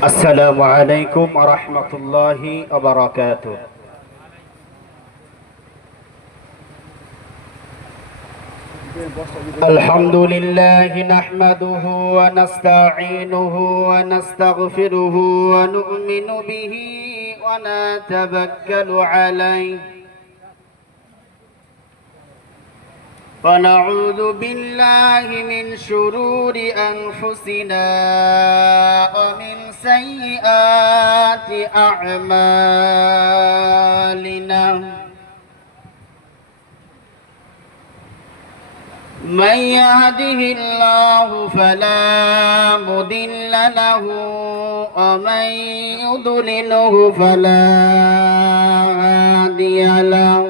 السلام عليكم ورحمة الله وبركاته. الحمد لله نحمده ونستعينه ونستغفره ونؤمن به ونتوكل عليه ونعوذ بالله من شرور أنفسنا ومن سيئات أعمالنا. من يهده الله فلا مضل له ومن يضلله فلا هادي له.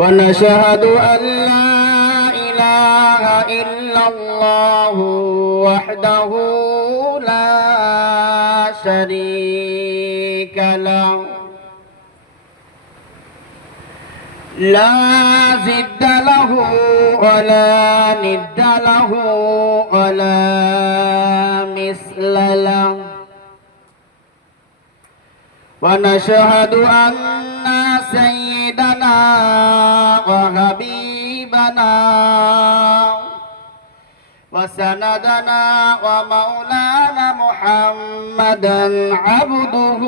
ونشهد أن لا إله إلا الله وحده لا شريك له لا ضد له ولا ند له ولا مثل له. ونشهد أن سيدنا وحبيبنا وسندنا ومولانا محمدا عبده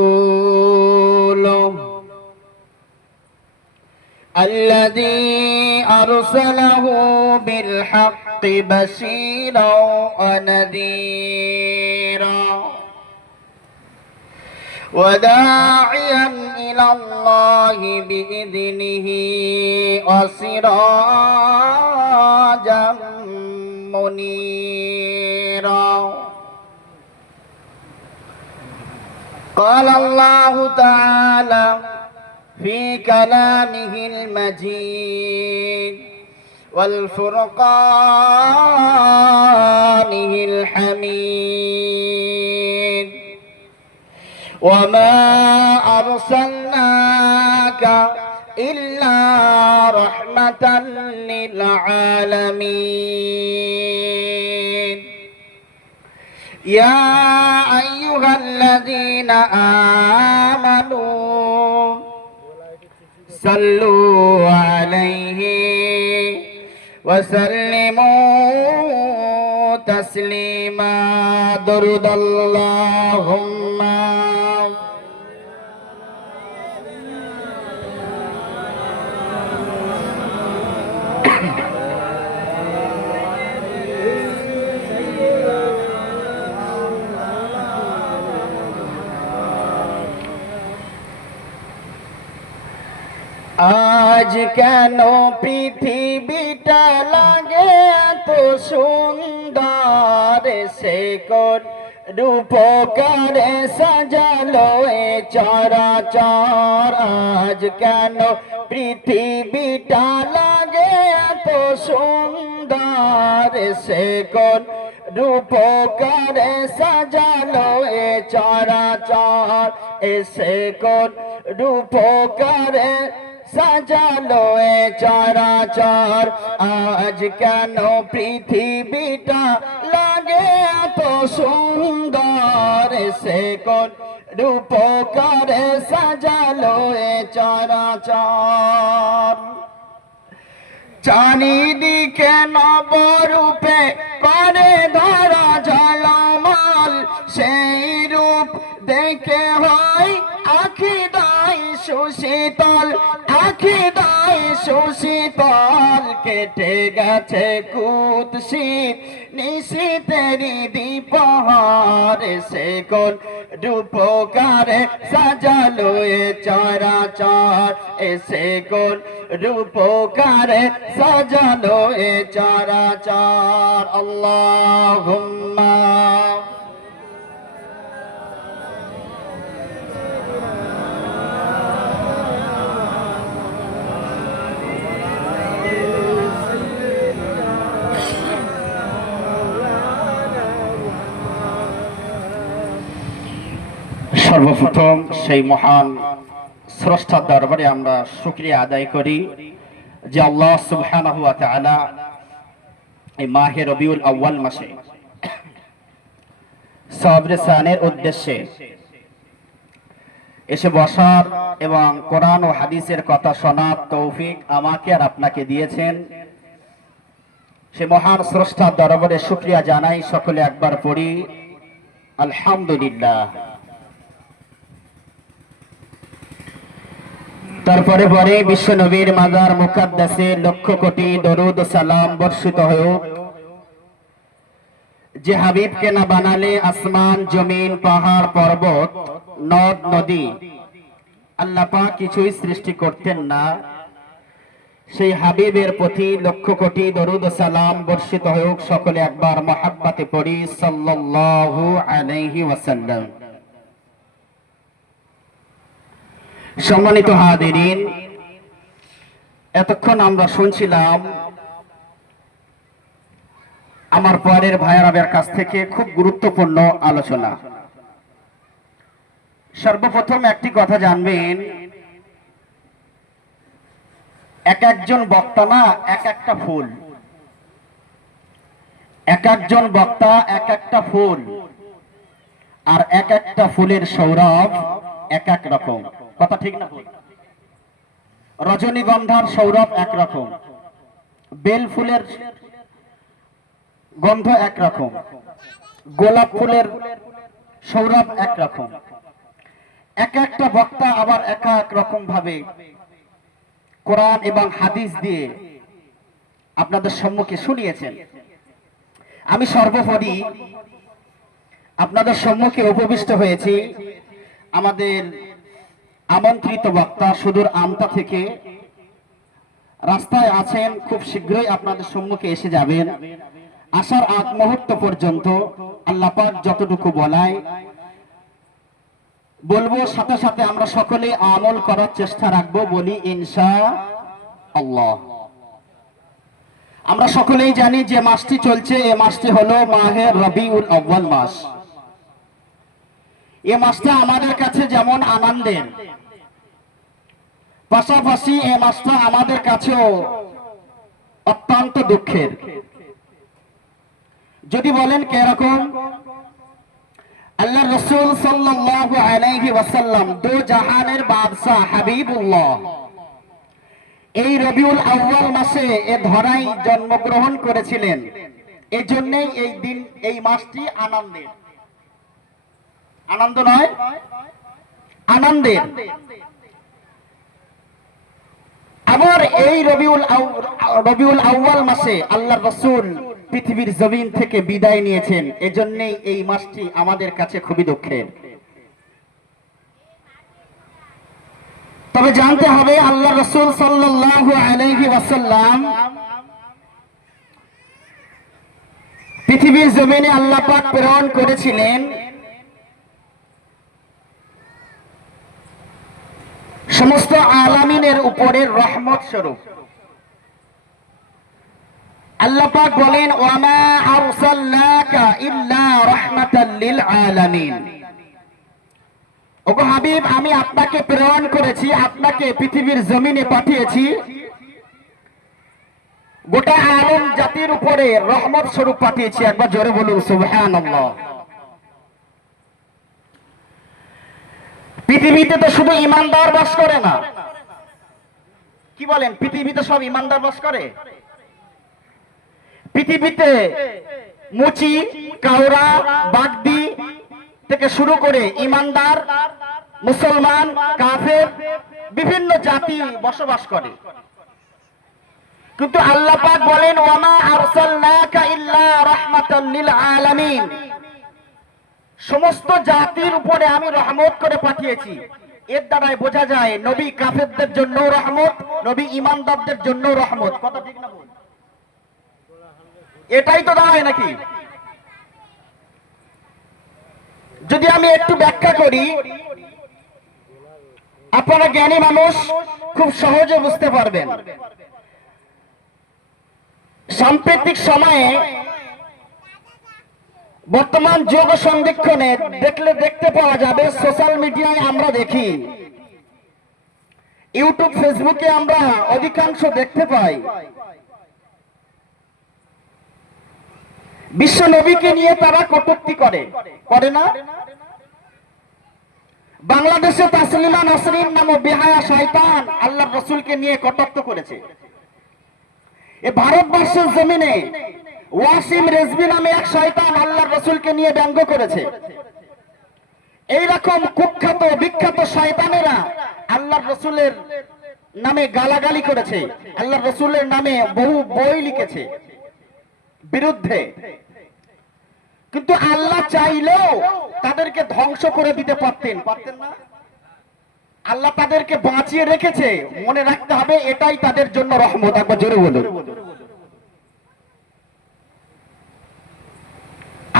ورسوله الذي أرسله بالحق بشيرا ونذيرا وداعيا إلى الله بإذنه وسراجا منيرا. قال الله تعالى في كلامه المجيد والفرقانه الحميد: وما أرسلناك إلا رحمة للعالمين. يا أيها الذين آمنوا صلوا عليه وسلموا تسليما. درد اللهم আজ কেন পৃথিবীটা লাগে এত সুন্দর, সে কোন রূপকারে সাজালো এ চরাচর। আজ কেন পৃথিবীটা লাগে এত সুন্দর, সে কোন রূপকারে সাজালো এ চরাচর। এসে কোন রূপকারে সাজালো এ চরাচর। আজ কেন পৃথিবীটা লাগে এত সুন্দর, সে কোন রূপকারে সাজালো এ চরাচর। চারিদিকে নবরূপে করে ধরা ঝলমল, সেই রূপ দেখে হয় আখি দায় সুশীতল, আখি দায় সুশীতল। কেটে গেছে কুৎসিত নিশীতেরি দ্বিপ্রহর, সে কোন রূপকারে সাজালো এ চরাচর। এসে কোন রূপকারে সাজালো এ চরাচর। আল্লাহুম্মা সর্বপ্রথম সেই মহান স্রষ্টার দরবারে আমরা শুকরিয়া আদায় করি যে আল্লাহ সুবহানাহু ওয়া তাআলা এই মাহে রবিউল আউয়াল মাসে সবরে সানের উদ্দেশ্যে এসে বসার এবং কোরআন ও হাদিসের কথা শোনার তৌফিক আমাকে আর আপনাকে দিয়েছেন, সে মহান স্রষ্টার দরবারে শুকরিয়া জানাই। সকলে একবার পড়ি আলহামদুলিল্লাহ। তারপরে পরে বিশ্ব নবীর মাজার মুকাদ্দাসে লক্ষ কোটি দরুদ সালাম বর্ষিত হোক, যে হাবিবকে না বানালে আসমান জমিন পাহাড় পর্বত নদ নদী আল্লাহ পাক কিছুই সৃষ্টি করতেন না। সেই হাবিবের প্রতি লক্ষ কোটি দরুদ সালাম বর্ষিত হোক। সকলে একবার মহাব্বতে পড়ি সাল্লাল্লাহু আলাইহি ওয়াসাল্লাম। সম্মানিত হাজিরিন, এতক্ষণ আমরা শুনছিলাম আমার পরের ভাইয়ের কাছ থেকে খুব গুরুত্বপূর্ণ আলোচনা। সর্বপ্রথম একটি কথা জানবেন, এক একজন বক্তা না এক একটা ফুল, এক একজন বক্তা এক একটা ফুল, আর এক একটা ফুলের সৌরভ এক এক রকম। কথা ঠিক না? রজনীগন্ধার সৌরভ এক রকম, বেল ফুলের গন্ধ এক রকম, গোলাপ ফুলের সৌরভ এক রকম। এক একটা বক্তা আবার এক এক রকম ভাবে কোরআন এবং হাদিস দিয়ে আপনাদের সম্মুখে শুনিয়েছেন। আমি সর্বোপরি আপনাদের সম্মুখে উপবিষ্ট হয়েছি আমাদের আমন্ত্রিত বক্তা সুদূর আমতা থেকে, রাস্তায় আছেন, খুব শীঘ্রই আপনাদের সম্মুখে এসে যাবেন। আসার আগ মুহূর্ত পর্যন্ত আল্লাহ পাক যতটুকু বলায় বলবো, সাথে সাথে আমরা সকলে আমল করার চেষ্টা রাখবো। বলি ইনশাআল্লাহ। আমরা সকলেই জানি যে মাসটি চলছে, এই মাসটি হলো মাহে রবিউল আউয়াল মাস। এই মাসটা আমাদের কাছে যেমন আনন্দের, পাশাপাশি এই মাসটা আমাদের কাছেও অত্যন্ত দুঃখের। যদি বলেন কিরকম, আল্লাহ রাসূল সাল্লাল্লাহু আলাইহি ওয়াসাল্লাম দো জাহানের বাদশা হাবিবুল্লাহ এই রবিউল আউয়াল মাসে এ ধরায় জন্মগ্রহণ করেছিলেন। এই জন্যই এই দিন, এই মাসটি আনন্দের। আনন্দ নয়, আনন্দের। আবার এই রবিউল আউয়াল মাসে আল্লাহ রাসূল পৃথিবীর জমিন থেকে বিদায় নিয়েছেন। এজন্যই এই মাসটি আমাদের কাছে খুবই দুঃখের। তবে জানতে হবে আল্লাহ রাসূল সাল্লাল্লাহু আলাইহি ওয়াসাল্লাম পৃথিবীর জমিনে আল্লাহ পাক প্রেরণ করেছিলেন সমস্ত আলামিনের উপরে রহমত স্বরূপ। আল্লাহ পাক বলেন, ওয়ামা আরসালনাকা ইল্লা রাহমাতাল লিল আলামিন। ওগো হাবিব, আমি আপনাকে প্রেরণ করেছি, আপনাকে পৃথিবীর জমিনে পাঠিয়েছি গোটা আলম জাতির উপরে রহমত স্বরূপ পাঠিয়েছি। একবার জোরে বলুন সুবহানাল্লাহ। পৃথিবীতে তো শুধু ইমানদার বাস করে না। কি বলেন, পৃথিবীতে সব ইমানদার বাস করে? পৃথিবীতে মুচি, কাউরা, বাগদি থেকে শুরু করে ইমানদার, মুসলমান, কাফের বিভিন্ন জাতি বসবাস করে। কিন্তু আল্লাহ পাক বলেন, ওয়ামা আরসালনাকা ইল্লা রাহমাতাল লিল আলামিন। সমস্ত জাতির উপরে আমি রহমত করে পাঠিয়েছি। এর দ্বারাই বোঝা যায় নবী কাফেরদের জন্য রহমত, নবী ইমানদারদের জন্য রহমত। কথা ঠিক না? এটাই তো দাঁড়ায় নাকি? যদি আমি একটু ব্যাখ্যা করি, আপনারা জ্ঞানী মানুষ, খুব সহজে বুঝতে পারবেন। সাম্প্রতিক সময়ে বর্তমান যুগ সন্ধিক্ষণে দেখতে পাওয়া যাবে, সোশ্যাল মিডিয়ায় আমরা দেখি, ইউটিউব ফেসবুকে আমরা অধিকাংশ দেখতে পাই বিশ্ব নবীকে নিয়ে তারা কটূক্তি করে, করে না? বাংলাদেশে তাসলিমা নাসরিন নামক বেহায়া শয়তান আল্লাহর রাসূলকে নিয়ে কটাক্ষ করেছে। এ ভারতবর্ষের জমিনে ওয়াসিম রেজভি নামে এক শয়তান আল্লাহর রাসূলকে নিয়ে ব্যঙ্গ করেছে। এইরকম কুখ্যাত বিখ্যাত শয়তানেরা আল্লাহর রাসূলের নামে গালাগালি করেছে, আল্লাহর রাসূলের নামে বহু বই লিখেছে বিরুদ্ধে। কিন্তু আল্লাহ চাইলেও তাদেরকে ধ্বংস করে দিতে পারতেন, পারতেন না? আল্লাহ তাদেরকে বাঁচিয়ে রেখেছে। মনে রাখতে হবে এটাই তাদের জন্য রহমত। একবার জোরে বলুন।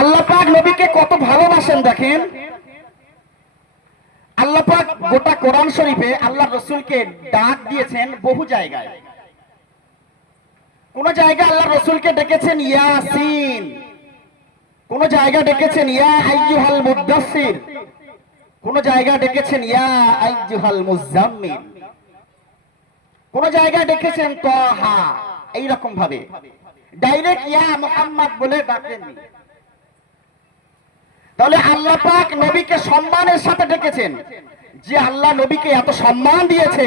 আল্লাহ পাক নবীকে কত ভালোবাসেন দেখেন। আল্লাহ পাক গোটা কোরআন শরীফে আল্লাহর রাসূলকে ডাক দিয়েছেন বহু জায়গায়। কোন জায়গায় আল্লাহর রাসূলকে ডেকেছেন ইয়াসিন, কোন জায়গা ডেকেছেন ইয়া আইয়ুহাল মুদ্দাসসির, কোন জায়গা ডেকেছেন ইয়া আইয়ুহাল মুজাম্মিল, কোন জায়গা ডেকেছেন তাহা। এইরকম ভাবে ডাইরেক্ট ইয়া মুহাম্মদ বলে ডাকেননি। তাহলে আল্লাহ পাক নবীকে সম্মানের সাথে ডেকেছেন। যে আল্লাহ নবীকে এত সম্মান দিয়েছে,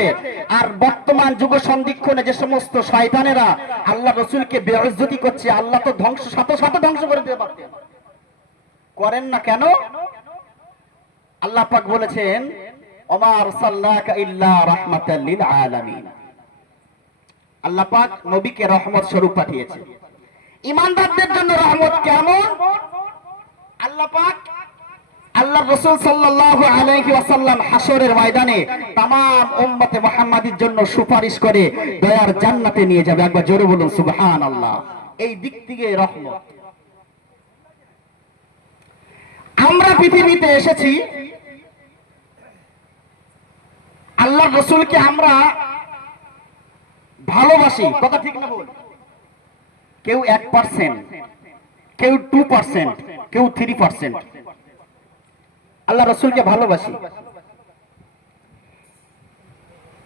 আর বর্তমান যুগ সন্ধিক্ষণে যে সমস্ত শয়তানেরা আল্লাহ রাসূলকে বেইজ্জতি করছে, আল্লাহ তো সাথে সাথে ধ্বংস করে দিতে পারতেন, করেন না কেন? আল্লাহ পাক বলেছেন ওমা আরসালনাকা ইল্লা রাহমাতাল লিল আলামিন। আল্লাহ পাক নবীকে রহমত স্বরূপ পাঠিয়েছে, ঈমানদারদের জন্য রহমত। কেমন? আল্লাহ পাক আল্লাহর রাসূল সাল্লাল্লাহু আলাইহি ওয়াসাল্লাম হাসরের ময়দানে तमाम উম্মতে মুহাম্মাদীর জন্য সুপারিশ করে দয়ার জান্নাতে নিয়ে যাবে। একবার জোরে বলুন সুবহানাল্লাহ। এই দিক থেকে রহমত। আমরা পৃথিবীতে এসেছি, আল্লাহর রাসূলকে আমরা ভালোবাসি, কথা ঠিক না বল? কেউ 1%, কেউ 2%, কেউ 3%। আল্লাহ রাসূলকে ভালোবাসি,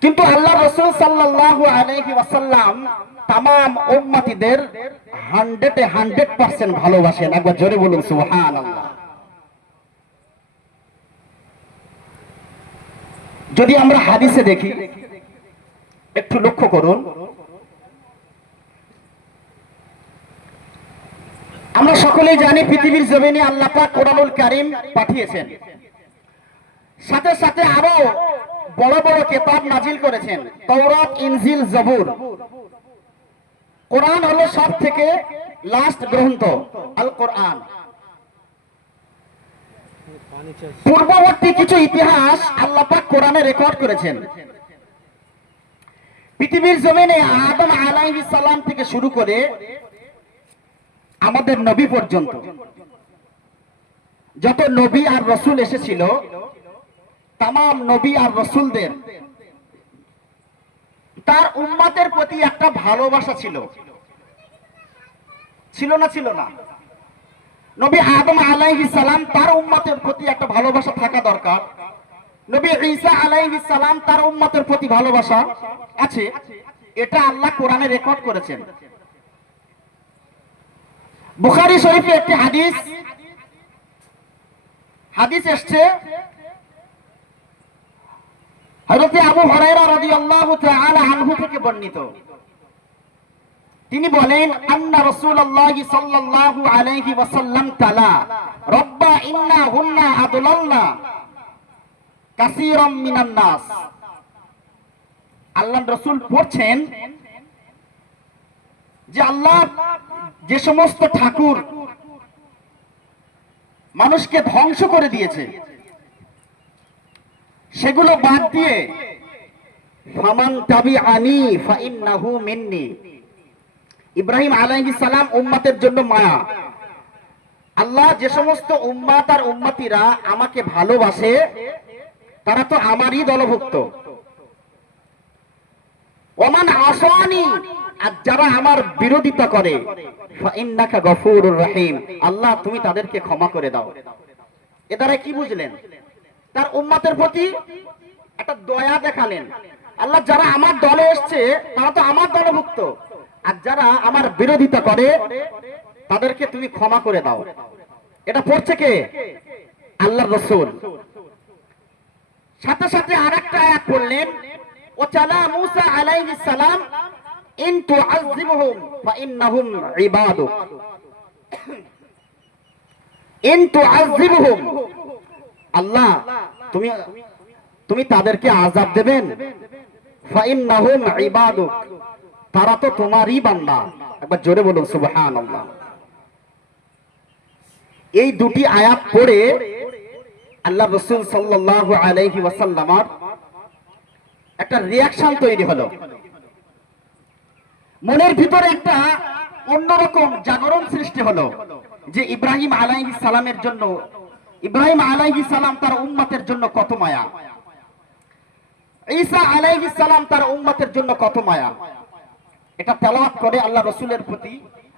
কিন্তু আল্লাহ রাসূল সাল্লাল্লাহু আলাইহি ওয়াসাল্লাম तमाम উম্মতীদের 100% ভালোবাসেন। একবার জোরে বলুন সুবহানাল্লাহ। যদি আমরা হাদিসে দেখি, একটু লক্ষ্য করুন, আমরা সকলেই জানি পৃথিবীর জমিনে আল্লাহ পাক কোরআনুল কারীম পাঠিয়েছেন, সাথে সাথে আরো বড় বড় কিতাব নাজিল করেছেন, তাওরাত, ইনজিল, জবুর। কোরআন হলো সব থেকে লাস্ট গ্রন্থ, আল কোরআন। পূর্ববর্তী কিছু ইতিহাস আল্লাহ পাক কোরআনে রেকর্ড করেছেন। পৃথিবীর জমিনে আদম আলাইহিস সালাম থেকে শুরু করে আমাদের নবী পর্যন্ত যত নবী আর রাসূল এসেছিল, तमाम নবী আর রাসূলদের তার উম্মতের প্রতি একটা ভালোবাসা ছিল, ছিল না? ছিল না? নবী আদম আলাইহিস সালাম তার উম্মতের প্রতি একটা ভালোবাসা থাকা দরকার। নবী ঈসা আলাইহিস সালাম তার উম্মতের প্রতি ভালোবাসা আছে। এটা আল্লাহ কোরআনে রেকর্ড করেছেন। বুখারী শরীফে একটি হাদিস এসেছে, হযরত আবু হুরায়রা রাদিয়াল্লাহু তাআলা আনহু থেকে বর্ণিত। তিনি বলেন, আন্না রাসূলুল্লাহ সাল্লাল্লাহু আলাইহি ওয়াসাল্লাম তালা রব্বা ইন্না হুন্না আদলাল্না কাসীরাম মিনান নাস। আল্লাহর রাসূল পড়ছেন যে আল্লাহ যে সমস্ত ঠাকুর মানুষকে ধ্বংস করে দিয়েছে, সেগুলো বাদ দিয়ে ফামান তাবিআনি ফাইন্নাহু মিন্নি। ইব্রাহিম আলাইহিস সালাম উম্মতের জন্য মায়া। আল্লাহ যে সমস্ত উম্মত আর উম্মতিরা আমাকে ভালোবাসে তারা তো আমারই দলভুক্ত। ওমান আসানি, আর যারা আমার বিরোধিতা করে ফাইন্নাকা গফুরুর রহিম, আল্লাহ তুমি তাদেরকে ক্ষমা করে দাও। এ দ্বারা কি বুঝলেন? তার উম্মতের প্রতি একটা দয়া দেখালেন। আল্লাহ যারা আমার দলে এসছে তারা তো আমার দলভুক্ত, আর যারা আমার বিরোধিতা করে তাদেরকে তুমি ক্ষমা করে দাও। এটা পড়ছে কে? আল্লাহর রাসূল। সাথে সাথে আরেকটা আয়াত পড়লেন, ওয়াচালা মূসা আলাইহিস সালাম ইন তুআযিবহুম ফাইন্নাহুম ইবাদুক। ইন তুআযিবহুম, আল্লাহ তুমি তুমি তাদেরকে আযাব দেবেন, ফাইন্নাহুম ইবাদুক, তারা তো তোমারই বান্দা। একবার জোরে বলুন সুবহানাল্লাহ। এই দুটি আয়াত পড়ে আল্লাহ রাসূল সাল্লাল্লাহু আলাইহি ওয়াসাল্লামের একটা রিঅ্যাকশন তৈরি হলো। মনের ভিতরে একটা অন্যরকম জাগরণ সৃষ্টি হলো যে ইব্রাহিম আলাইহিস সালামের জন্য, ইব্রাহিম আলাইহিস সালাম তার উম্মতের জন্য কত মায়া, ঈসা আলাইহিস সালাম তার উম্মতের জন্য কত মায়া। এটা তেলাওয়াত করে আল্লাহ রাসূলের প্রতি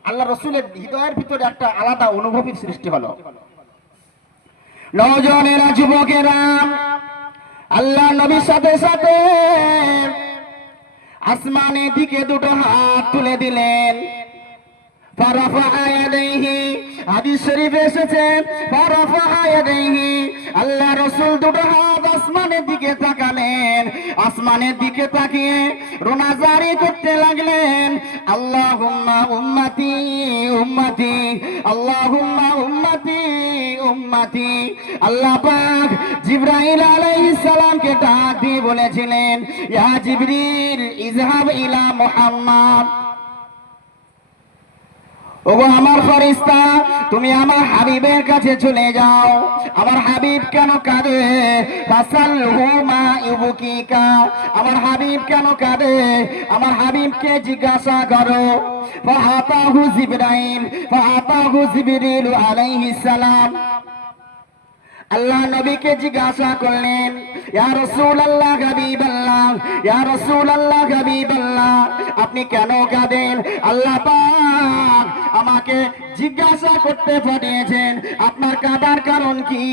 আল্লাহ রাসূলের হৃদয়ের ভিতরে একটা আলাদা অনুভূতির সৃষ্টি হলো। নওজওয়ানেরা, যুবকেরা, আল্লাহ নবীর সাথে সাথে আসমানের দিকে দুটো হাত তুলে দিলেন। ফারাফা ইয়াদাইহি, হাদিস শরীফে এসেছে, ফারাফা ইয়াদাইহি, আল্লাহ রাসূল দুটো হাত আসমানের দিকে তাকালেন। আসমানের দিকে তাকিয়ে রোনাজারি করতে লাগলেন, আল্লাহুম্মা উম্মতি উম্মতি, আল্লাহুম্মা উম্মতি উম্মতি। আল্লাহ পাক জিবরাইল আলাইহিস সালামকে ডাক দিয়ে বলেছিলেন, ইয়া জিবরিল ইযহাব ইলা মুহাম্মদ, ওগো আমার ফেরেশতা, তুমি আমার হাবিবের কাছে চলে যাও। আমার হাবিব কেন কাঁদে? ফাসালহু মা ইউবকিকা, আমার হাবিব কেন কাঁদে? আমার হাবিবকে জিজ্ঞাসা করো। ফাআতাহু জিবরাইল, ফাআতাহু জিবরিল আলাইহিস সালাম। আল্লাহ নবীকে জিজ্ঞাসা করলেন, ইয়া রাসূলুল্লাহ, হাবিবাল্লাহ, ইয়া রাসূলুল্লাহ, হাবিবাল্লাহ, আপনি কেন কাঁদেন? আল্লাহ পাক আমাকে জিজ্ঞাসা করতে পাঠিয়েছেন আপনার কাঁদার কারণ কি।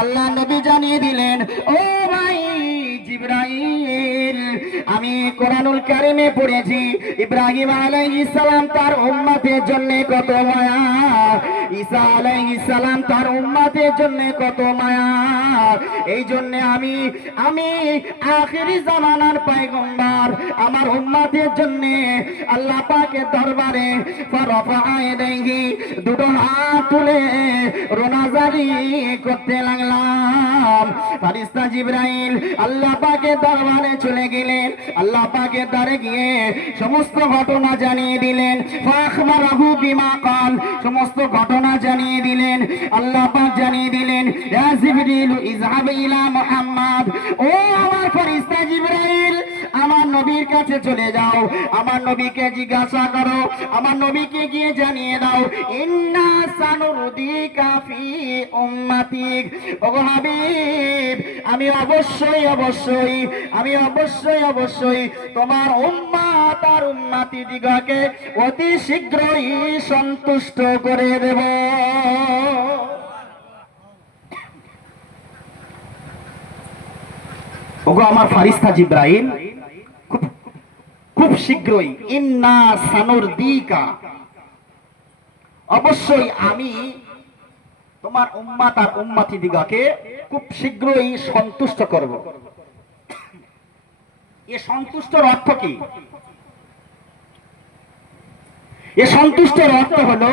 আল্লাহ নবী জানিয়ে দিলেন, ও ভাই জিবরাইল, আমি কোরআনুল কারীমে পড়েছি ইব্রাহিম আলাইহিস সালাম তার উম্মতের জন্য কত মায়া, ঈসা আলাইহিস সালাম তার উম্মতের জন্য কত মায়া। এই জন্য আমি আখিরি জামানার পয়গম্বর আমার উম্মতের জন্য আল্লাহ পাকের দরবারে ফারাফা ইয়াদাইহি, দুটো হাত তুলে রোনাজারি করতে লাগলাম। ফেরেশতা জিবরাইল আল্লাহ পাকের দরবারে চলে গেলেন। আল্লাহ পাকের দ্বারে গিয়ে সমস্ত ঘটনা জানিয়ে দিলেন। ফাখবারাহু বিমা ক্বাল, সমস্ত ঘটনা জানিয়ে দিলেন। আল্লাহ পাক জানিয়ে দিলেন, ইয়া জিবরিল ইযহাব ইলা মুহাম্মদ, ও আমার ফেরেশতা জিবরাইল, আমার নবীর কাছে চলে যাও, আমার নবীকে জিজ্ঞাসা করো, আমার নবীকে গিয়ে জানিয়ে দাও, ইন্না সানুরদিকা ফি উম্মাতিক, ওগো হাবিব, আমি অবশ্যই তোমার উম্মত আর উম্মতি দিগকে অতি শীঘ্রই সন্তুষ্ট করে দেব। ওগো আমার ফেরেশতা জিবরাইল, খুব শীঘ্রই, ইন্না সানুরদিকা, অবশ্যই আমি তোমার উম্মত আর উম্মতি দিগকে খুব শীঘ্রই সন্তুষ্ট করব। এ সন্তুষ্টর অর্থ কি? এ সন্তুষ্টের অর্থ হলো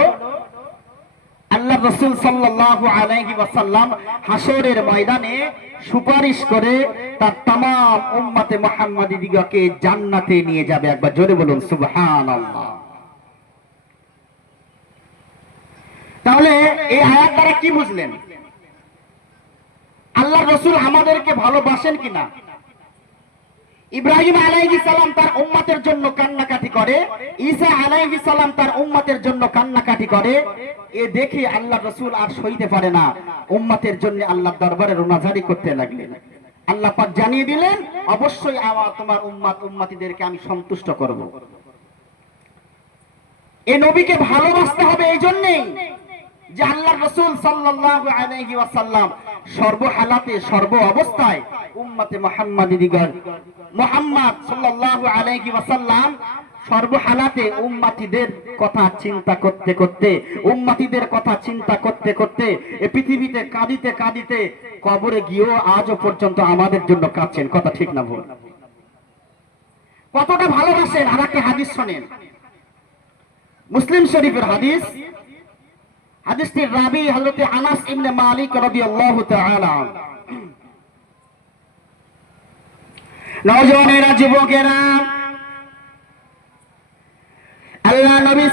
আল্লাহ রাসূল সাল্লাল্লাহু আলাইহি ওয়াসাল্লাম হাসরের ময়দানে সুপারিশ করে তার तमाम উম্মতে মুহাম্মাদি দিগকে জান্নাতে নিয়ে যাবে। একবার জোরে বলুন সুবহানাল্লাহ। তাহলে এই আয়াত দ্বারা কি বুঝলেন? আল্লাহ রাসূল আমাদেরকে ভালোবাসেন কিনা? ইব্রাহিম আলাইহিস সালাম তার উম্মতের জন্য কান্নাকাটি করে, ঈসা আলাইহিস সালাম তার উম্মতের জন্য কান্নাকাটি করে। এ দেখে আল্লাহ রাসূল আর সইতে পারে না, উম্মতের জন্য আল্লাহর দরবারে রোনাজারি করতে লাগলেন। আল্লাহ পাক জানিয়ে দিলেন, অবশ্যই আমার তোমার উম্মত উম্মতিদেরকে আমি সন্তুষ্ট করব। এই নবীকে ভালোবাসতে হবে এই জন্যই যে আল্লাহ রাসূল সাল্লাল্লাহু আলাইহি ওয়াসাল্লাম সর্বহালাতে সর্ব অবস্থায় উম্মতে মুহাম্মাদিগণ মুহাম্মদ সাল্লাল্লাহু আলাইহি ওয়াসাল্লাম সর্বহালাতে উম্মতিদের কথা চিন্তা করতে করতে, উম্মতিদের কথা চিন্তা করতে করতে এ পৃথিবীতে কাঁদিতে কাঁদিতে কবরে গিয়েও আজও পর্যন্ত আমাদের জন্য কাঁদছেন। কথা ঠিক না ভুল? কতটা ভালোবাসেন। আর একটা হাদিস শোনেন, মুসলিম শরীফের হাদিস। হাদিসটির রাবী হযরত আনাস ইবনে মালিক রাদিয়াল্লাহু তাআলা। নওজওয়ানেরা, যুবকেরা, আল্লাহ নবী